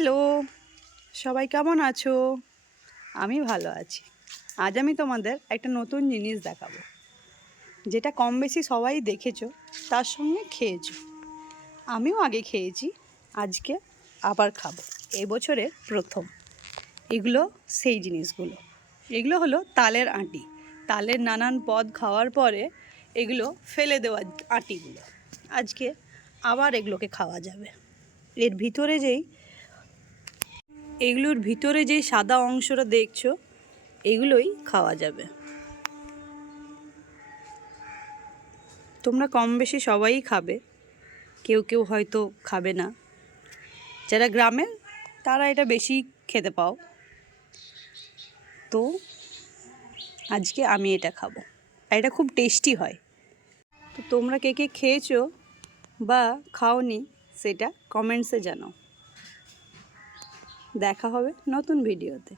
Hello, সবাই কেমন আছো? আমি ভালো আছি। আজ আমি তোমাদের একটা নতুন জিনিস দেখাবো, যেটা কম বেশি সবাই দেখেছো, তার সঙ্গে খেয়েছো। আমিও আগে খেয়েছি, আজকে আবার খাবো। এবছরের প্রথম। এগুলো সেই জিনিসগুলো। এগুলো হলো তালের আঁটি। তালের নানান পদ খাওয়ার পরে এগুলো ফেলে দেওয়া আঁটিগুলো। আজকে আবার এগুলোকে খাওয়া যাবে। এর ভিতরে এগুলোর ভিতরে যেই সাদা অংশটা দেখছো, এগুলোই খাওয়া যাবে। তোমরা কম বেশি সবাই খাবে, কেউ কেউ হয়তো খাবে না। যারা গ্রামের তারা এটা বেশি খেতে পাও। তো আজকে আমি এটা খাবো, আর এটা খুব টেস্টি হয়। তো তোমরা কে কে খেয়েছো বা খাওনি সেটা কমেন্টসে জানাও। দেখা হবে নতুন ভিডিওতে।